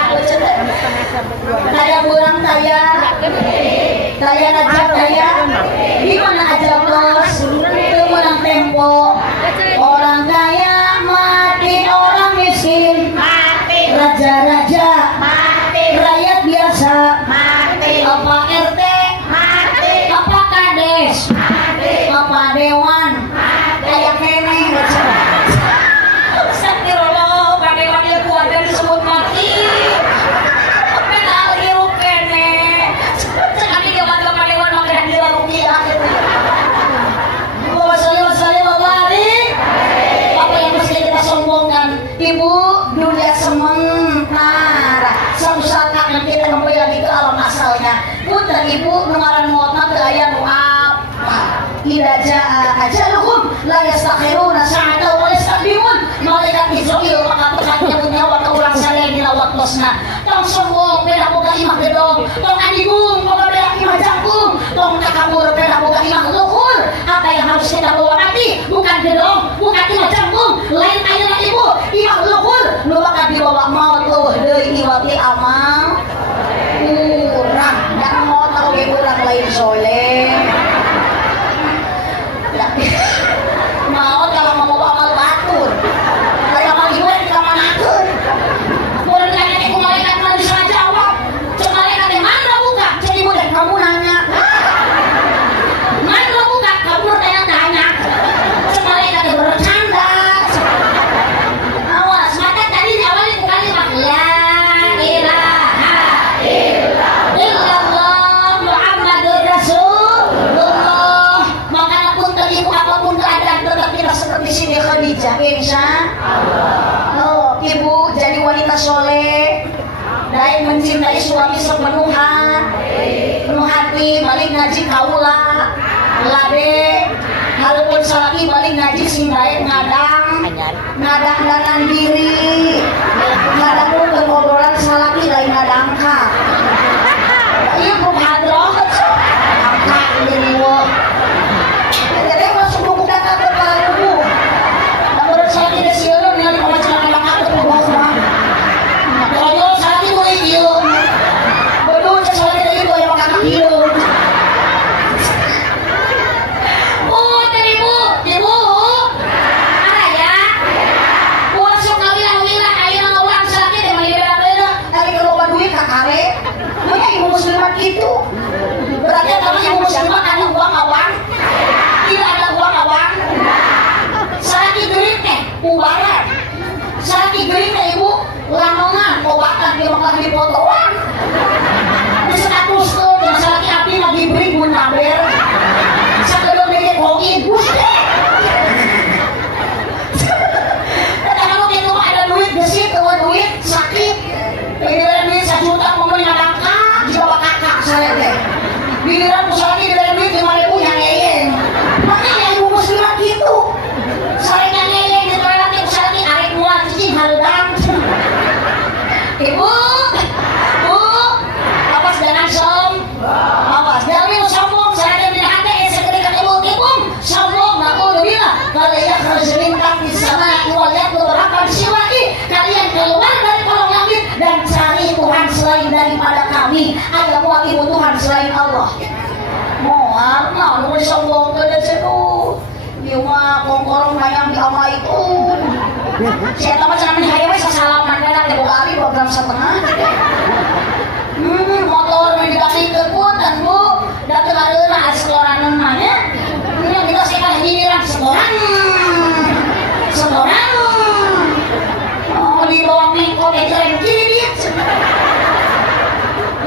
aya kurang taya najak taya di mana aja bos teu meunang tempo orang kaya mati orang miskin mati raja-raja mati rakyat biasa mati apa RT mati apa kades mati apa dewan mati aya keneh astagfirullah padewan ieu keluarga disebut mati pedal hirup keneh sekali dia baca padewan mah geus dila rupiah apa yang mesti kita sombongkan Ibu dunia sementara suatu saat akan kita kembali lagi ke alam asalnya punten Ibu ngaran maut mah teu aya nu apa idza jaa ajaluhum la yastakhiruna sa'atan wa yastaqdimun malaikat Israil maka nyebut nyawa ka urang saleh dina waktosna tong sombong beda boga imah gedong tong adigung boga beda imah jangkung tong takabur beda boga imah luhur apa yang harus kita bawa mati bukan gedong bukan imah jangkung lain ayeuna Ibu imah luhur nu bakal dibawa maut deui iwati amal urang dan maut oge urang lain soleh maut kalau mau amal batur kayak amal ibu yang kita manakeun urang tanya ku malaikat mah bisa jawab cek malaikat teh mana buka cek ibu deh kamu nanya mana buka kamu tanya cek malaikat teh bercanda awas maka tadi diawali ku kalimat la ilaha illallah Muhammadur Rasulullah maka pun ibu apapun keadaan tetap kita seperti Siti Khadijah insya Allah. Ibu jadi wanita soleh dan mencintai suami sepenuh hati balik ngaji kaula lade halupun salaki balik ngaji sing daek ngadang diri ngadang pun ngobrolan salaki lain ngadangka ieu kudu hadroh angka diri wo jadi masuk buku data berlalu menurut saya tidak siapa ningali pemacaran langkah berubah kalau salaki boleh ieu betul salaki itu yang makan ieu Ibu, Bu, awas jangan som. Awas, jangan sombong. Saya tidak ada yang segera ibu sombong. Naudzubillah. Kalian harus minta di sana. Waliat beberapa siwaki. Kalian keluar dari kolong langit dan cari Tuhan selain daripada kami. Ada buat ibu Tuhan selain Allah. Mohon, lu sombong ke dulu. Dia mah kongkorong mayang di ama itu. Saya tahu macam ni hayam saya salaman kan ada kali program setengah. Motor yang dikasih ke pun dan bu datang ada setoran namanya. Ini kita sekarang giliran setoran. Oh di bawah mingkok keren kiri.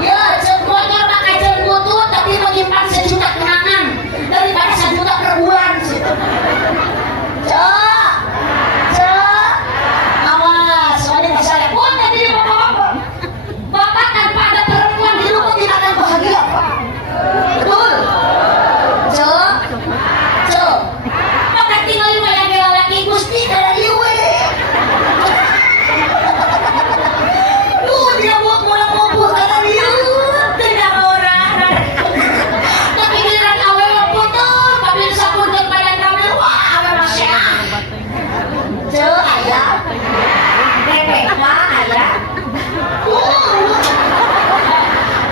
Ya semuanya pakai jembutut tapi menyimpan sejuta kenangan daripada 1 juta per bulan. Awas, wanita saya pun jadi bapak-bapak. Bapak tanpa ada perempuan di rumah tidak akan bahagia, Pak. Betul? Bapak tinggal di mana laki gusti dari iwe. Dia buat pulang mobil kata dia tidak orang. Tapi giliran awal putus, tapi sabun dan badan kami wah awal masya. Ayah, bebek ayah.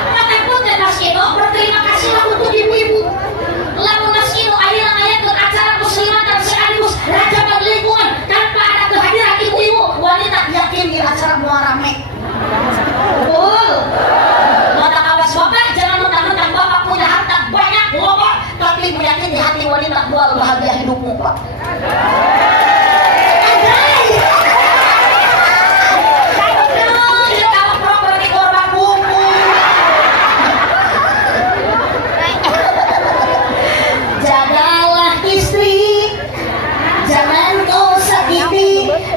Maka pun dan Mas Kino berterima kasihlah untuk ibu-ibu. Lalu Mas Kino ayat-ayat ke acara muslimat dan sekaligus raja lingkungan tanpa ada kehadiran ibu-ibu wanita yakin di acara muarame. Betul. Mata awas bapak jangan mentang-mentang bapak punya harta banyak loba tapi yakin di hati wanita buat bahagia hidupmu Pak.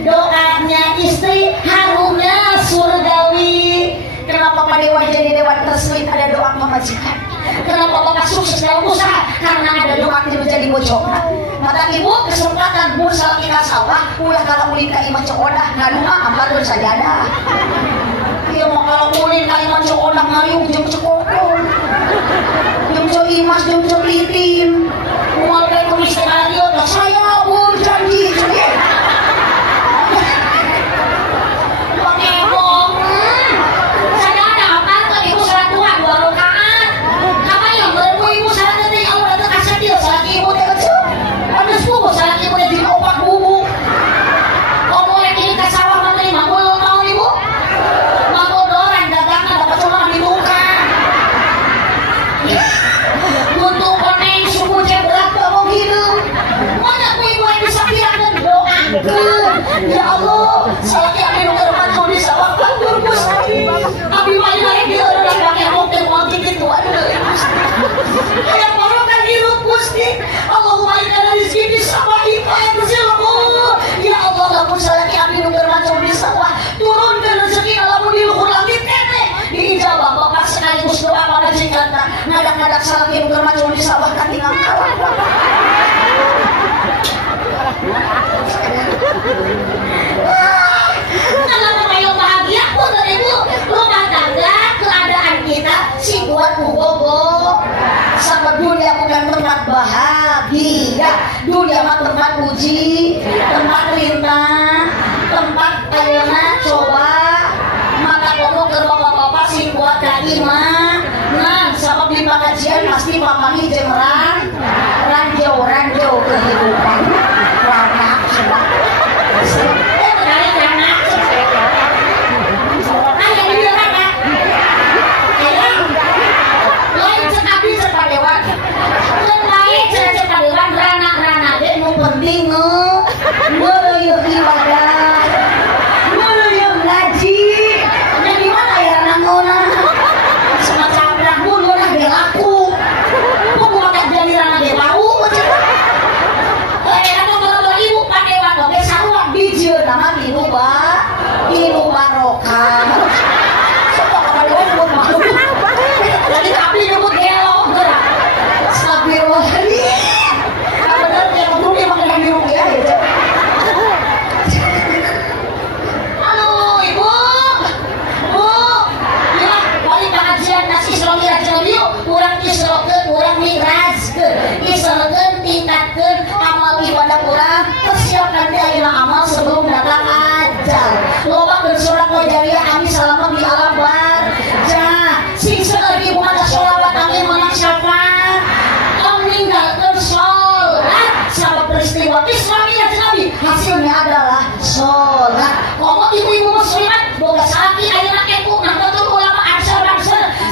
Doanya istri harumnya surgawi. Kenapa pada wajah di dewan tersebut ada doa pemajikan? Kenapa bapak sukses dalam usaha? Karena ada doa tidak menjadi bocor. Mata ibu kesempatan bursa kita sawah udah kalau ulin ka iman cokodah ngadua ambar sajadah. Iya mau kalau ulin ka iman cokodah ngayung jeung cekokon. Jeung co imas jeung co litin. Moal bae tulis di radio saya janji. Ya Allah, saya kira minum terbantu di sawah kantor Gusti. Abi mana dia orang pakai hotel wangi gitu ada. Yang baru kan hidup Gusti. Allahumma inna rizki di sawah ikan silmu. Ya Allah, lamun saya kira minum terbantu di sawah turunkan rezeki alamu di luhur langit tete. Diijabah bapak sekaligus doa pada jikanta. Ngadak-ngadak salah minum terbantu di sawah katingang kalah. Kalau mau bahagia pun dari itu rumah tangga keadaan kita si buat bobo sama dunia bukan tempat bahagia. Dunia mah tempat uji, tempat lintang, tempat ayeuna coba. Maka komo ke bapak-bapak si buat kaima. Nah, sama di pengajian pasti pamangi jeung ranjau kehidupan. Warna sebab penting melayuh ibadah melayuh ngaji jadi mana ya nangona semacam rambut udah belaku pembuatan jadi rana dia bau betul. Nah, komo ibu-ibu muslimat boga sakit ayeuna keku nah betul ulama ansar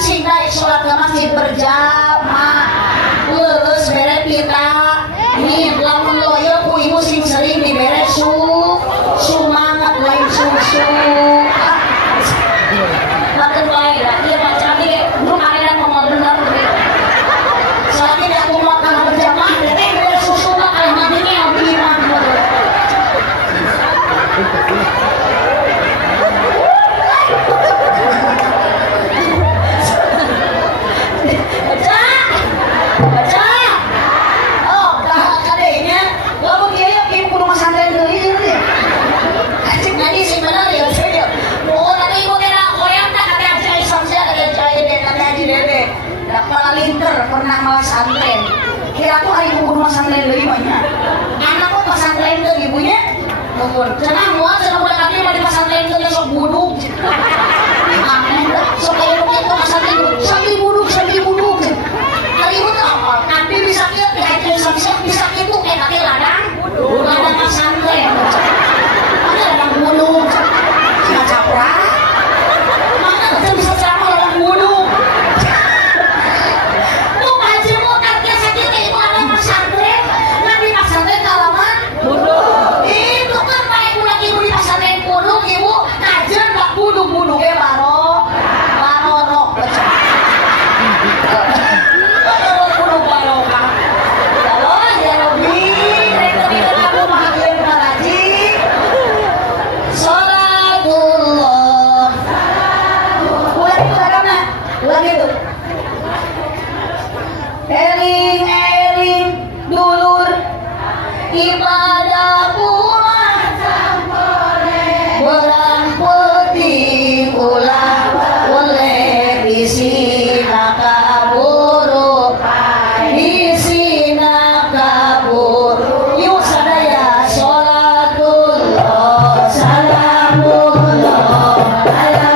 sehingga sholat ke masjid berjamaah. Lulus bere pita. Nih lamun loyo ku ibu sing sering dibere sumangat lain susu. Makan baik lah, dia macam ni belum ada ngomong benar. Soalnya dia aku makan berjamaah, dia bere susu lah kalau mati ni yang beriman. Baca. Oh, dah kadenya. Lalu dia yang ibu rumah santri dulu ini. Acik nadi sih benar ya saya. Oh, nanti ibu kena koyak tak ada aja samsia ada jaya deh ada haji deh. Dak pala linter pernah malas santren. Kira aku hari ibu rumah santri dulu banyak. Anak kok pesantren tuh ibunya. Nuhun. Cenah muat cenah budak kami mah di pesantren tuh sok buduk. Aneh dah. Sok kayak begitu pesantren sambil buduk. Hari itu apa? Nabi bisa kieu dihaji samsia bisa kitu enake ladang pesantren. Ada ladang buduk. Cina capra. Mana betul bisa ceramah ladang buduk. Tuh haji mu kerja sakit ibu ada pesantren. Nabi pesantren halaman buduk. Itu kan baik budak ibu di pesantren buduk ibu kajian enggak buduk-buduk baro rok baca. Eling dulur ibadah pulang berang putih ulah boleh disina kaburu yuk sadaya sholatullah salamullah ala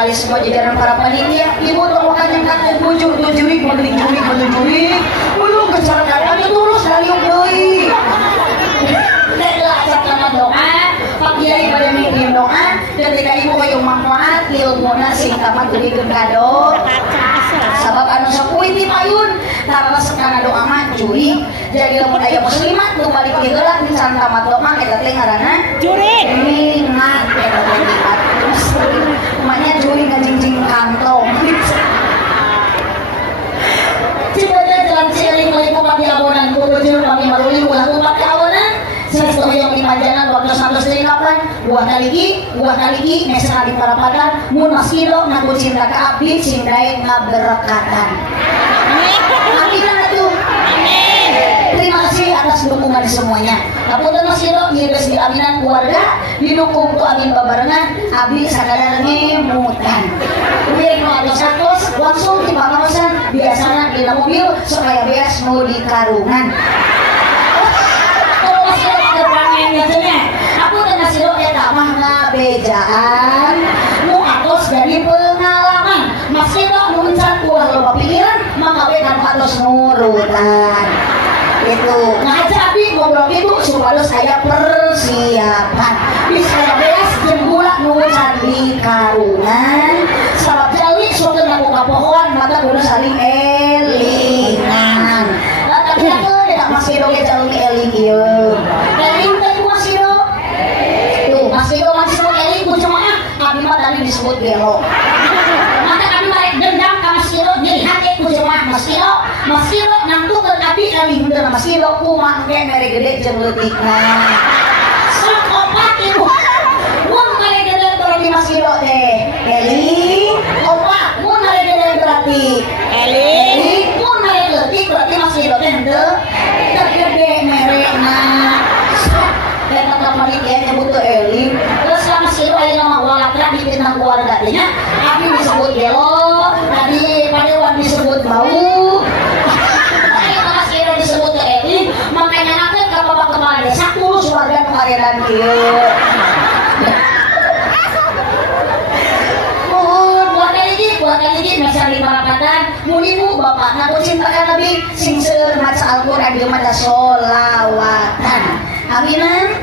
kali semua jajaran para panitia, ibu tolongkan yang kata juri, belum kecerdasannya tulus dari deui. Adalah acak nama doa, Pak Kiai pada mikirin doa, ketika ibu hoyong manfaat ilmuna sing tamat dibikeun kado. Sabab anu sakuit di payun, karena sekana doa mah juri. Jadi lamun aya muslimat nu balik di heula can tamat doa eta teh ngaranna juri. Ingat eta teh lipat. Maknya juri ngajingjing kantong. Cibada jalan ciring lagi pakai awonan kubujur kami maruli ulah pakai awonan. Sesuatu yang dipanjangan waktu sampai dari kapan? Buah kali mesra di para padan mun masilo ngaku cinta ke abdi cintai ngaberkatan. Amin. Amin. terima kasih atas dukungan semuanya. Apunten Mas Iro, ngiris di aminan keluarga, didukung tu amin babarengan, abdi sakadar ngemutan. Miring no atos atos, langsung di pangawasan, biasanya di mobil supaya beas mau di karungan. Kalau Mas Iro ada perangannya cenah, apunten Mas Iro eta mah ngabejaan, nu atos dari pengalaman. Mas Iro nu mencan ulah loba pikiran, mangabejaan atos nurutan. Itu ngaca abi ngobrol itu supaya saya persiapan bisa beres jembulat nucan di karungan sabab jali suatu naku kapohoan mata kudu saling elingan tapi aku tidak masih doge jalur eling iya eling tadi masih do tuh masih do eling ku cuma abi mah tadi disebut gelo mata kami marek dendam ka Mas Iro jadi hati ku cuma Mas Iro nangtukeun abi eling bener Mas Iro kumaha ge mere gede jeung leutikna sok opat ibu mun mere gede berarti Mas Iro teh eling opat mun mere gede berarti eling mun mere leutik berarti Mas Iro teh henteu gede merena eta kamari dia nyebut teh eling terus Mas Iro aya nama walakna di fitnah keluarga nya abi disebut gelo tadi padewan disebut bau Mas Iro disebut teh eling makanya nanti ka bapak kepala desa kurus warga kemarin kieu buat lagi mencari marapatan munimu bapak ngaku cintakan Nabi sing seueur maca Al-Qur'an jeung maca sholawatan aminan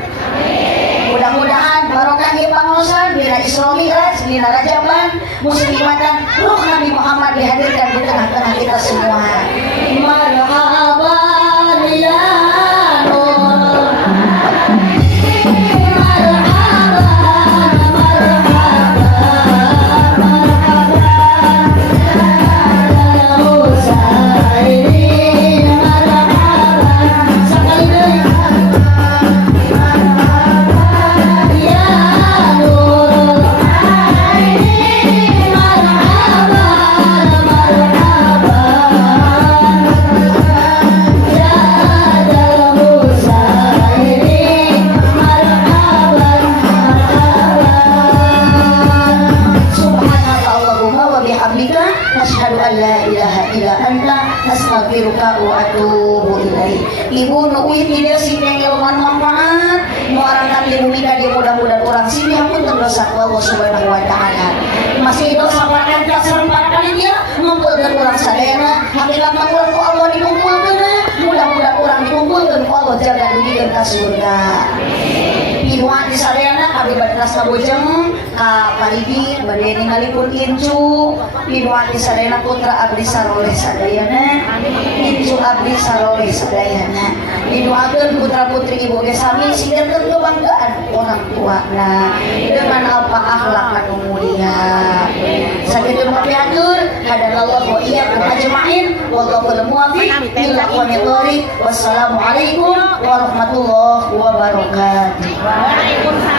mudah-mudahan barokah ieu pangaosan dina Isra Mi'raj dina Rajaban muslimatan ruh Nabi Muhammad dihadirkan di tengah-tengah kita semua marhaban ya nur astaghfiruka wa atubu ilaik. Ibu nu uih video sing ngelongan manfaat nu arangkan di bumi ka dia mudah-mudahan orang sini ampun dosa Allah Subhanahu wa taala. Masih dosa pakan ka sareng para panitia ngumpulkeun urang sadayana hakikatna urang ku Allah dikumpulkeun mudah-mudahan urang dikumpulkeun ku Allah jaga dugikeun ka surga. Pinuan di sadayana abdi badras kabojeng ka parigi bade ningalipun incu pinuan di sadayana putra abdi saroleh sadayana incu abdi saroleh sadayana didoakeun putra putri ibu ge sami sigarkeun kebanggaan orang tuana dengan apa akhlak anu mulia sakitu mapiatur hadanallahu wa iyyakum ajmain wallahu muwaffiq ila aqwamit thoriq wassalamualaikum warahmatullahi wabarakatuh. Waalaikumsalam.